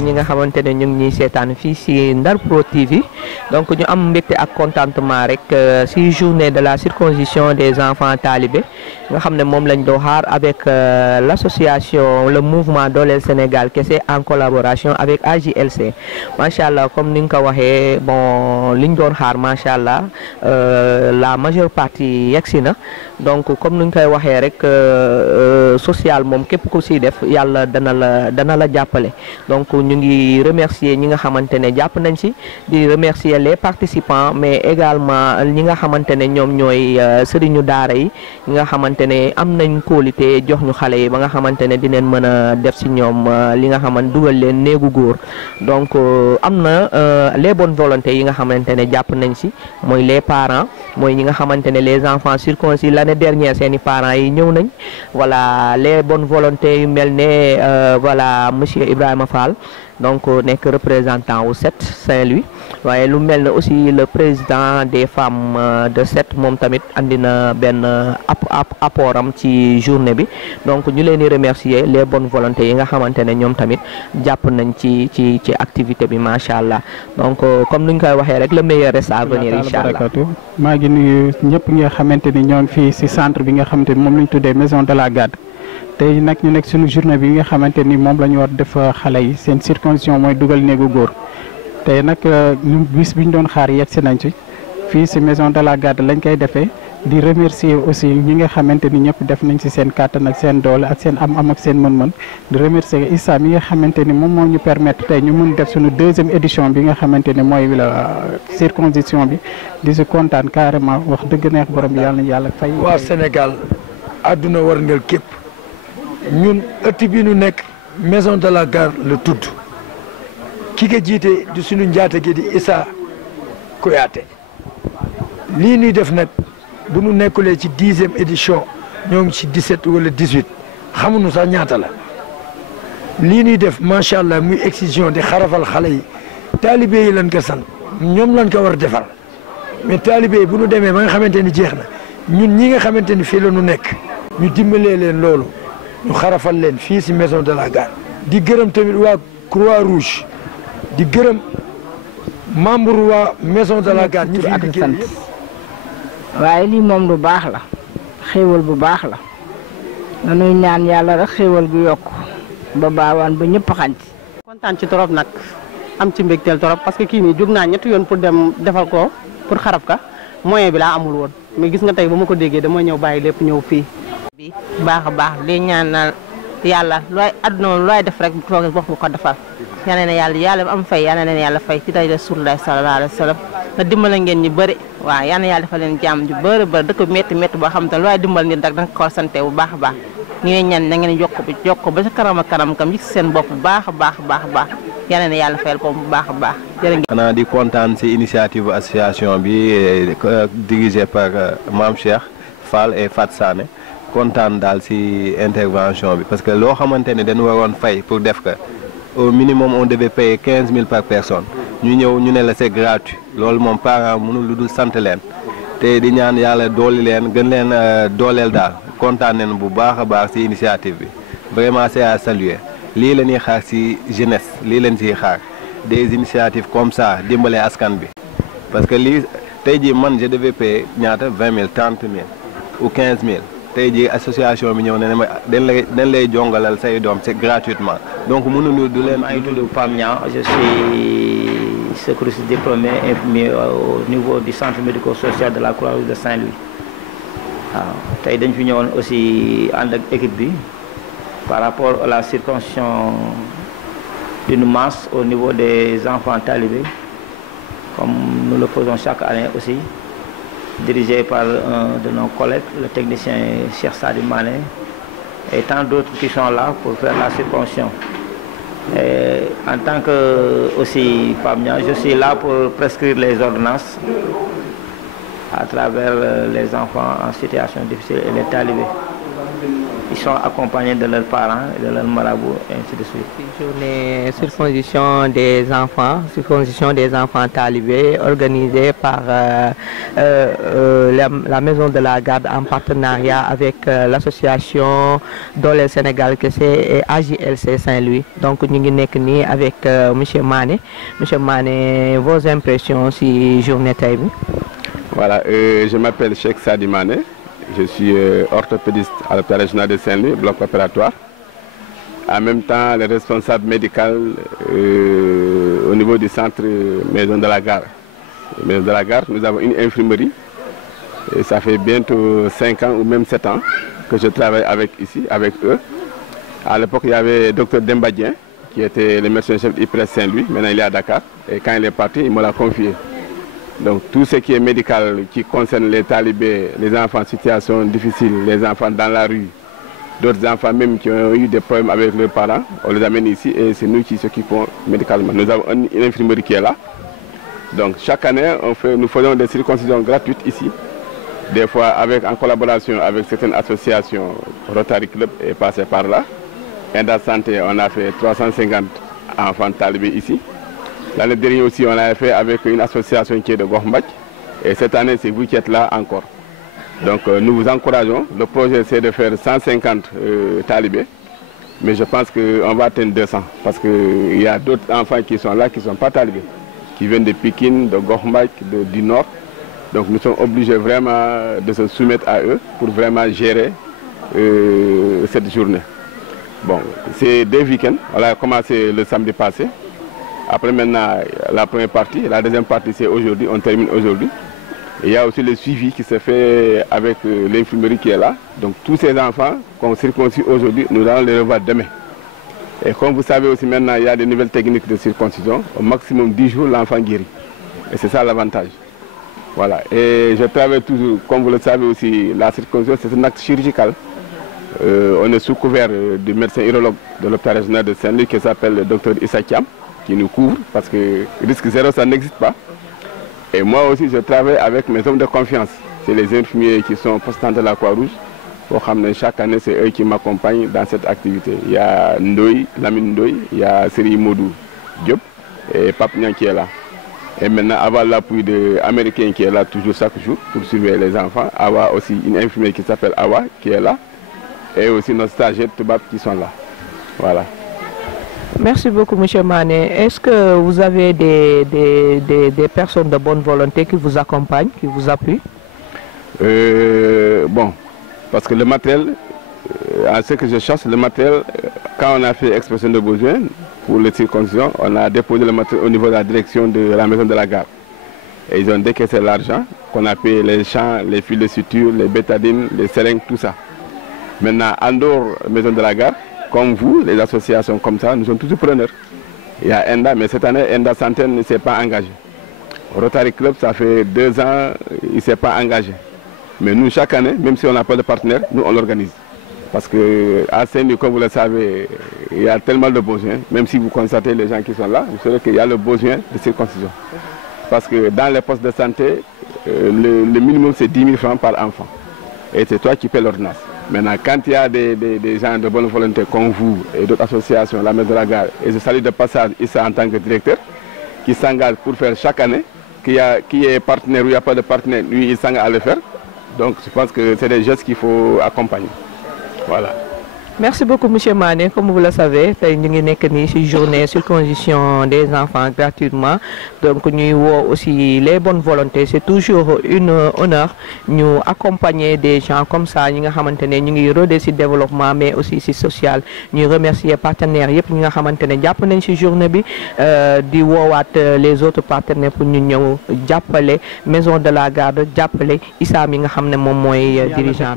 ñi nga xamante ne ñu ngi ñuy seetaan fii si Ndar Pro TV donc ñu am mbégte ak contentement rek si journée de la circoncision des enfants talibés nga xam ne moom lañ doo xaar avec l'association le mouvement Dooleel Sénégal kese en collaboration avec AJLC macha allah comme ni nga ko waxee bon liñ doon xaar macha allah la majeure partie yegsi na donc comme ni ñu koy waxee rek social moom képp ku siy def yàlla dana la jàppale donc ñu ngi remercier ñi nga xamante ne jàpp nañ si di remercier les participants mais également ñi nga xamante ne ñoom ñooy sëriñu daara yi ñi nga xamante ne am nañ kóolite jox ñu xale yi ba nga xamante ne dinañ mën a def si ñoom li nga xamante dugal leen néegu góor donc am na les bonnes volontés yi nga xamante ne jàpp nañ si mooy les parents mooy ñi nga xamante ne les enfants circoncis l'année dernière seeni parents yi ñëw nañ voilà les bonnes volontés yu mel ne voilà monsieur Ibrahima Fall donc nekk représentant wu SET Saint-Louis waaye lu mel ne aussi le président des femmes de SET moom tamit andi na benn apport am ci journée bi donc ñu leen di remercier les bonnes volontés yi nga xamante ne ñoom tamit jàpp nañ ci activité bi macha allah donc comme ni ñu koy waxee rek le meilleur reste à venir incha allah. maa ngi nuyu ñëpp ñi nga xamante ni ñoo ngi fii si centre bi nga xamante ni moom la ñu tuddee maison de la garde tey nag ñu nekk suñu journée bi nga xamante ni moom la ñu war def xale yi seen circoncision mooy dugal néegu góor tey nag ñu bis bi ñu doon xaar yegg si nañ ci fii si maison de la garde lañ koy defee di remercier aussi ñi nga xamante ni ñëpp def nañ si seen kàttan ak seen doole ak seen am ak seen mën-mën di remercier Issa mi nga xamante ni moom moo ñu permettre tey ñu mun def suñu deuxième édition bi nga xamante ni mooy la circoncision bi di si kontaan carrément wax dëgg neex borom bi yàlla na yàlla fay. waa Sénégal àdduna warngal képp ñun ëtt bi nu nekk maison de la garde la tudd ki ko jiite di suñu njaatige di Issa Koyaate lii ñuy def nag bu nu nekkulee ci 10e édition ñoo ngi ci 17 wala 18 xamuñu sax ñaata la lii ñuy def macha allah muy excision di xarafal xale yi taalibe yi lañ ko sant ñoom lañ ko war a defal mais taalibe yi bu nu demee ba nga xamante ni jeex na ñun ñi nga xamante ni fii la ñu nekk ñu dimbalee leen loolu ñu xarafal leen fii si maison de la garde di gërëm tamit waa Croix Rouge di gërëm membre waa maison de la garde ñi fi liggéey waaye lii moom lu baax la xéewal bu baax la dañuy ñaan yàlla rek xéewal gu yokk ba baawaan ba ñëpp xañ ci kontaan ci trop nag am ci mbégteel trop parce que kii nii jóg naa ñetti yoon pour dem defal ko pour xaraf ka moyen bi laa amul woon mais gis nga tey ba ma ko déggee dama ñëw bàyyi lépp ñëw fii bi baax a baax li ñaanal yàlla looy àdduna moom looy def rek toog wax nga ko defal yal na yàlla am fay yal na leen yàlla fay ci day Rasulullah sallallahu alayhi wa sallam nga dimbala ngeen ñu bëri waaw yal na yàlla defal leen jàmm ju bëri bëri dëkk bi métti métti boo xam te looy dimbal nit rek da nga ko sante bu baax a baax ñu ngi ñaan na ngeen yokk ba ca kanam ak kanam kam yëg seen bopp bu baax a baax yal na yàlla fayal ko bu baax a baax jërë ngeen. xanaa di kontaan si initiative association bi dirigée par Mame Cheikh Fall et Fat Sané kontaan daal si intervention bi parce que loo xamante ne dañu waroon fay pour def ko au minimum on devait payer 15 000 par personne ñu ñëw ñu ne la c'est gratuit loolu moom parent mënul lu dul sant leen te di ñaan yàlla dooli leen gën leen dooleel daal kontaan nañu bu baax a baax si initiative bi vraiment c'est à saluer lii la ñuy xaar si jeunesse lii leen siy xaar des initiatives comme ça dimbale askan bi parce que lii tey jii man je devais payer ñaata 20 000 30 000 ou 15 000 tey jii association bi ñëw ne ma dañ lay jongalal say doom c'est gratuitement donc mënuñu du leen. maa ngi tudd Pam Niang je suis secouriste diplômé infirmier au niveau du centre médico-social de la Croix-Rouge de Saint-Louis waaw tey dañ fi ñëwoon aussi ànd ak équipe bi par rapport à la circoncision d'une masse au niveau des enfants talibés comme nous le faisons chaque année aussi. Dirigé par un de nos collègues, le technicien Cheikh Sadi Mané, et tant d'autres qui sont là pour faire la circoncision. Et en tant que aussi Pamnia, je suis là pour prescrire les ordonnances à travers les enfants en situation difficile et les talibés. sont accompagnés de leurs parents et de leurs marabouts, et ainsi de suite. Journée circoncision des enfants talibés organisée par la Maison de la Garde en partenariat avec l'association Doolel Sénégal Kessé et AJLC Saint-Louis. Donc nous sommes avec monsieur Mané. Monsieur Mané, vos impressions sur journée tey bi? Voilà, je m'appelle Cheikh Sadi Mané. Je suis orthopédiste à l'hôpital régional de Saint-Louis, bloc opératoire. En même temps, le responsable médical au niveau du centre Maison de la Gare. Maison de la Gare, nous avons une infirmerie. Et ça fait bientôt 5 ans ou même 7 ans que je travaille ici, avec eux. À l'époque, il y avait Dr Dembadien, qui était le médecin-chef d'IPRES Saint-Louis. Maintenant, il est à Dakar. Et quand il est parti, il me l'a confié. Donc tout ce qui est médical, qui concerne les talibés, les enfants en situation difficile, les enfants dans la rue, d'autres enfants même qui ont eu des problèmes avec leurs parents, on les amène ici et c'est nous qui s'occupons médicalement. Nous avons une infirmerie qui est là. Donc chaque année, nous faisons des circoncisions gratuites ici. Des fois en collaboration avec certaines associations, Rotary Club est passé par là. Enda Santé, on a fait 350 enfants talibés ici. L'année dernière aussi, on l'a fait avec une association qui est de Gohmbach. Et cette année, c'est vous qui êtes là encore. Donc nous vous encourageons. Le projet, c'est de faire 150 talibés. Mais je pense qu'on va atteindre 200. Parce qu'il y a d'autres enfants qui sont là, qui ne sont pas talibés. Qui viennent de Pékin, de Gohmbach, du Nord. Donc nous sommes obligés vraiment de se soumettre à eux pour vraiment gérer cette journée. Bon, c'est 2 week-ends. On a commencé le samedi passé. Après maintenant, la première partie, la deuxième partie c'est aujourd'hui, on termine aujourd'hui. Il y a aussi le suivi qui se fait avec l'infirmerie qui est là. Donc tous ces enfants qu'on circoncis aujourd'hui, nous allons les revoir demain. Et comme vous savez aussi maintenant, il y a des nouvelles techniques de circoncision. Au maximum 10 jours, l'enfant guérit. Et c'est ça l'avantage. Voilà. Et je travaille toujours, comme vous le savez aussi, la circoncision c'est un acte chirurgical. On est sous couvert du médecin urologue de l'hôpital régional de Saint-Louis qui s'appelle le docteur Issa Thiam, qui nous couvre parce que risque zéro ça n'existe pas. Et moi aussi je travaille avec mes hommes de confiance. C'est les infirmiers qui sont postants de la Croix-Rouge. Chaque année c'est eux qui m'accompagnent dans cette activité. Il y a Ndoye, Lamine Ndoye, il y a Seri Modou Diop et Pape Niang qui est là. Et maintenant avoir l'appui de Américains qui est là toujours chaque jour pour surveiller les enfants. Avoir aussi une infirmière qui s'appelle Awa qui est là. Et aussi nos stagiaires Toubab qui sont là. Voilà. Merci beaucoup, M. Mané. Est-ce que vous avez des personnes de bonne volonté qui vous accompagnent, qui vous appuient? Bon, parce que le matériel, à ce que je cherche, le matériel, quand on a fait expression de besoin pour les circoncisions, on a déposé le matériel au niveau de la direction de la Maison de la Garde. Et ils ont décaissé l'argent, qu'on a payé les champs, les fils de suture, les bétadines, les seringues, tout ça. Maintenant, en dehors Maison de la Garde, comme vous, les associations comme ça, nous sommes tous preneurs. Il y a Enda, mais cette année, Enda Santé ne s'est pas engagé. Rotary Club, ça fait 2 ans, il ne s'est pas engagé. Mais nous, chaque année, même si on n'a pas de partenaire, nous, on l'organise. Parce qu'à Saint-Louis, comme vous le savez, il y a tellement de besoins. Même si vous constatez les gens qui sont là, vous savez qu'il y a le besoin de circoncision. Parce que dans les postes de santé, le minimum, c'est 10 000 francs par enfant. Et c'est toi qui paies l'ordonnance. Maintenant, quand il y a des gens de bonne volonté comme vous et d'autres associations, la Maison de la Garde, et je salue de passage Issa en tant que directeur, qui s'engage pour faire chaque année, qui est partenaire ou il n'y a pas de partenaire, lui il s'engage à le faire. Donc je pense que c'est des gestes qu'il faut accompagner. Voilà. Merci beaucoup, M. Mané. Comme vous le savez, nous sommes ici journée circoncision des enfants gratuitement. Donc nous avons aussi les bonnes volontés. C'est toujours un honneur nous accompagner des gens comme ça. Nous avons redé le développement, mais aussi le social. Nous remercions les partenaires. Nous avons cette journée les autres partenaires pour nous appeler Maison de la Garde, appeler Issa mi nga xamné mom moy dirigeant.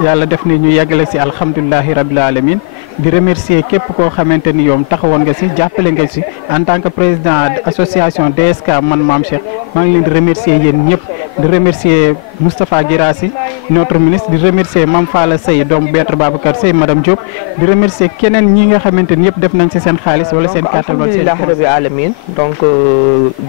Yàlla def ni ñu yàggale ci alhamdulillahi rabbil alamin di remercier képp koo xamante ni yoom taxawoon nga ci jàppale nga ci en tant que président association DSK man Mame Cheikh maa ngi leen di remercier yéen ñëpp di remercier Moustapha Guirassy notre ministre di remercier Mame Falla Seye doomu Maître Babacar Seye madame Diop di remercier keneen ñi nga xamante ni yëpp def nañ ci seen xaalis wala seen kàttan wala seen alhamdulilah rabbi alamin donc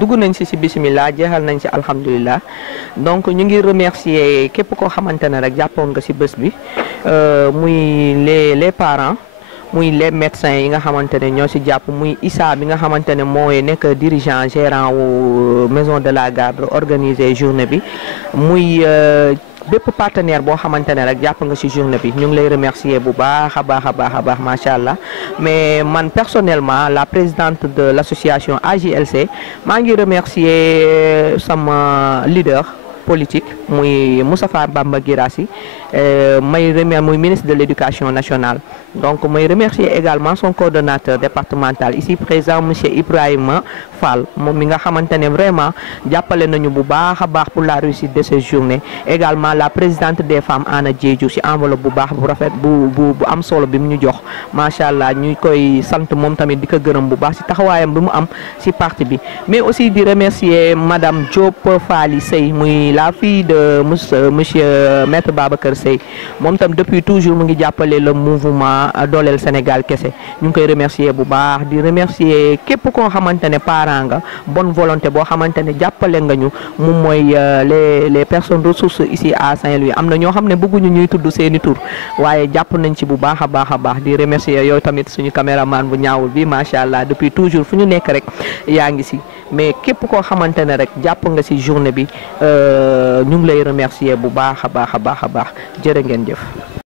dugg nañ ci bismillah jeexal nañ ci alhamdulilah donc ñu ngi remercier képp koo xamante ne rek jàppoon nga ci bés bi muy les parents muy les médecins yi nga xamante ne ñoo ci jàpp muy Issa bi nga xamante ne mooy nekk dirigeant gérant wu maison de la garde organiser journée bi muy bépp partenaire boo xamante ne rek jàpp nga ci journée bi ñu ngi lay remercier bu baax a baax macha allah mais man personnellement la présidente de l'association AJLC maa ngi remercier sama leader politique muy Moustapha Bamba Guirassy may remercier muy ministre de l'éducation nationale donc may remercier également son coordonnateur départemental ici présent monsieur Ibrahima Fall moom mi nga xamante ne vraiment jàppale nañu bu baax a baax pour la réussite de cette journée également la présidente des femmes Anna Diédhiou ci enveloppe bu baax bu rafet bu am solo bi mu ñu jox macha allah ñu koy sant moom tamit di ko gërëm bu baax ci taxawaayam bi mu am ci parti bi mais aussi di remercier madame Diop Fally Seye muy la fille de monsieur Maître Babacar Seye moom tam depuis toujours mu ngi jàppale le mouvement dooleel Sénégal kese ñu ngi koy remercier bu baax di remercier képp koo xamante ne parent nga bonne volonté boo xamante ne jàppale nga ñu moom mooy les personnes ressources ici à Saint-Louis am na ñoo xam ne bëgguñu ñuy tudd seeni tur waaye jàpp nañ ci bu baax a baax di remercier yow tamit suñu caméraman bu ñaawul bi macha allah depuis toujours fu ñu nekk rek yaa ngi ci mais képp koo xamante ne rek jàpp nga ci journée bi ñu ngi lay remercier bu baax a baax jërë ngeen jëf.